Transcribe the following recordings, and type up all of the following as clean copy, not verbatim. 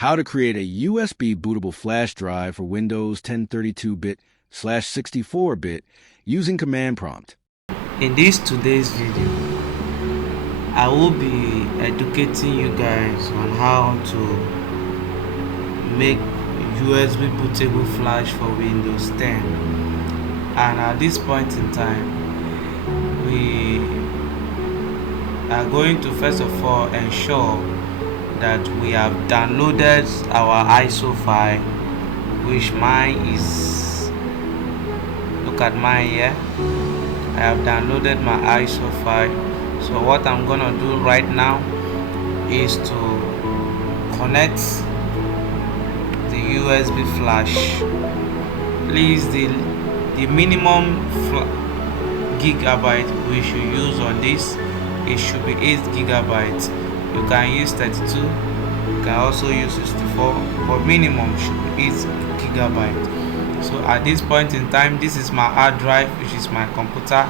How to create a USB bootable flash drive for Windows 1032-bit/64-bit using command prompt. In this today's video, I will be educating you guys on how to make USB bootable flash for Windows 10. And at this point in time, we are going to first of all ensure that we have downloaded our ISO file, which mine is, look at mine here. I have downloaded my ISO file. So what I'm gonna do right now is to connect the USB flash. Please, the minimum gigabyte we should use on this, it should be 8 gigabytes. You can use 32, you can also use 64, but minimum should be 8 gigabytes. So at this point in time, this is my hard drive, which is my computer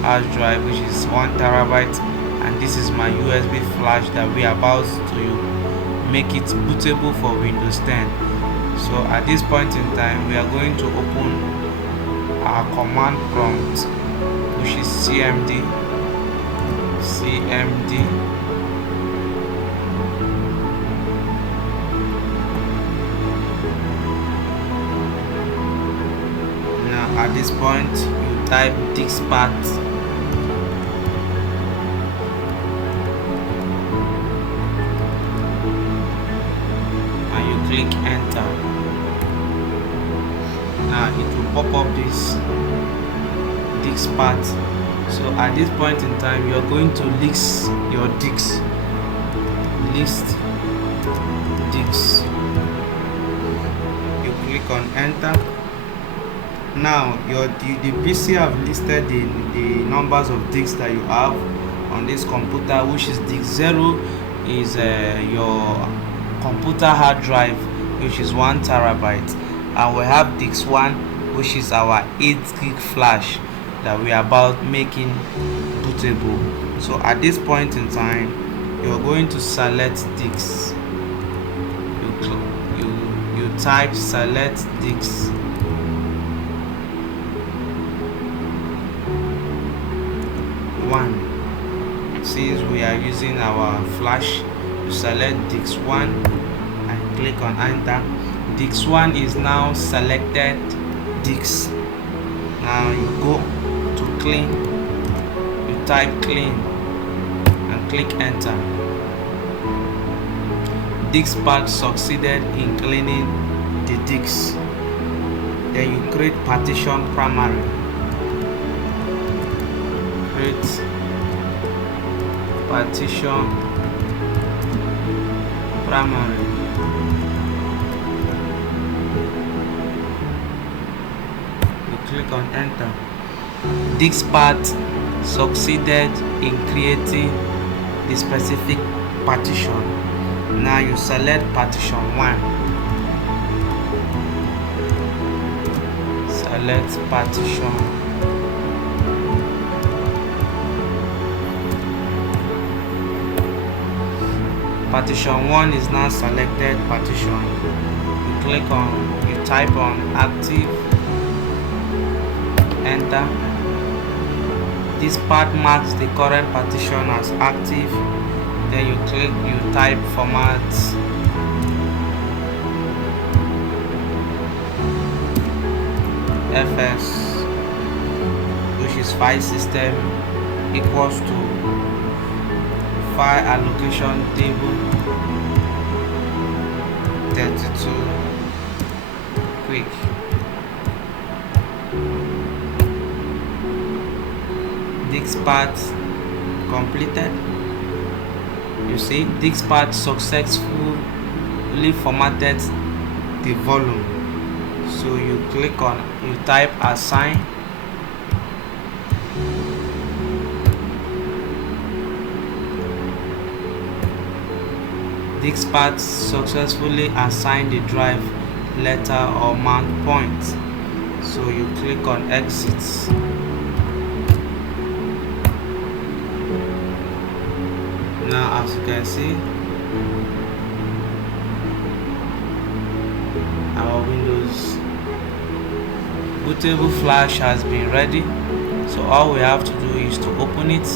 hard drive, which is 1 terabyte, and this is my USB flash that we are about to make it bootable for Windows 10. So at this point in time, we are going to open our command prompt, which is cmd. At this point, you type diskpath and you click enter. Now it will pop up this diskpath. So at this point in time, you are going to list your disks. You click on enter. Now the PC have listed the numbers of disks that you have on this computer, which is disk 0 is your computer hard drive, which is 1 terabyte, and we have disk 1, which is our 8 gig flash that we are about making bootable. So at this point in time, you're going to select disks. You type select disks. Since we are using our flash, you select disk 1 and click on enter. Disk 1 is now selected disk. Now you go to clean, you type clean and click enter. Diskpath succeeded in cleaning the disks. Then you create partition primary. Create partition primary. You click on enter. Diskpath succeeded in creating the specific partition. Now you select partition 1. Select partition. Partition 1 is now selected partition. You type on active, enter. This part marks the current partition as active. Then you type format. FS, which is file system, equals to file allocation table 32 quick. Diskpath completed. You see, diskpath successfully formatted the volume. So you type assign. Diskpath successfully assigned the drive letter or mount point. So you click on exit. Now as you can see, bootable flash has been ready. So all we have to do is to open it,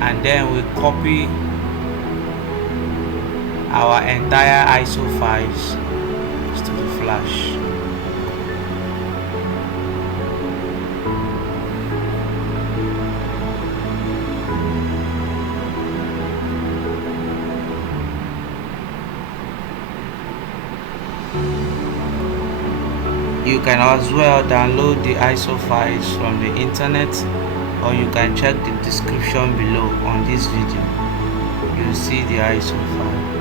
and then we copy our entire ISO files to the flash. You can as well download the ISO files from the internet, or you can check the description below on this video. You'll see the ISO file.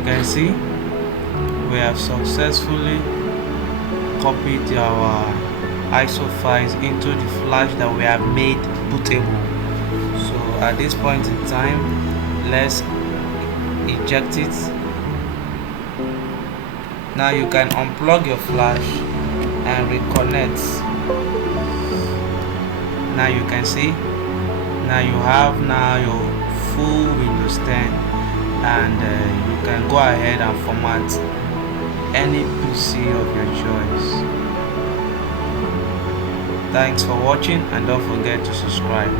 you can see, we have successfully copied our ISO files into the flash that we have made bootable. So at this point in time, let's eject it. Now you can unplug your flash and reconnect. Now you can see, now you have your full Windows 10, and you can go ahead and format any PC of your choice. Thanks for watching, and don't forget to subscribe.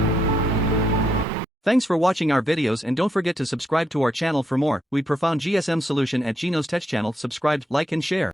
Thanks for watching our videos, and don't forget to subscribe to our channel for more. We profound GSM solution at Gino's Tech channel. Subscribe, like and share.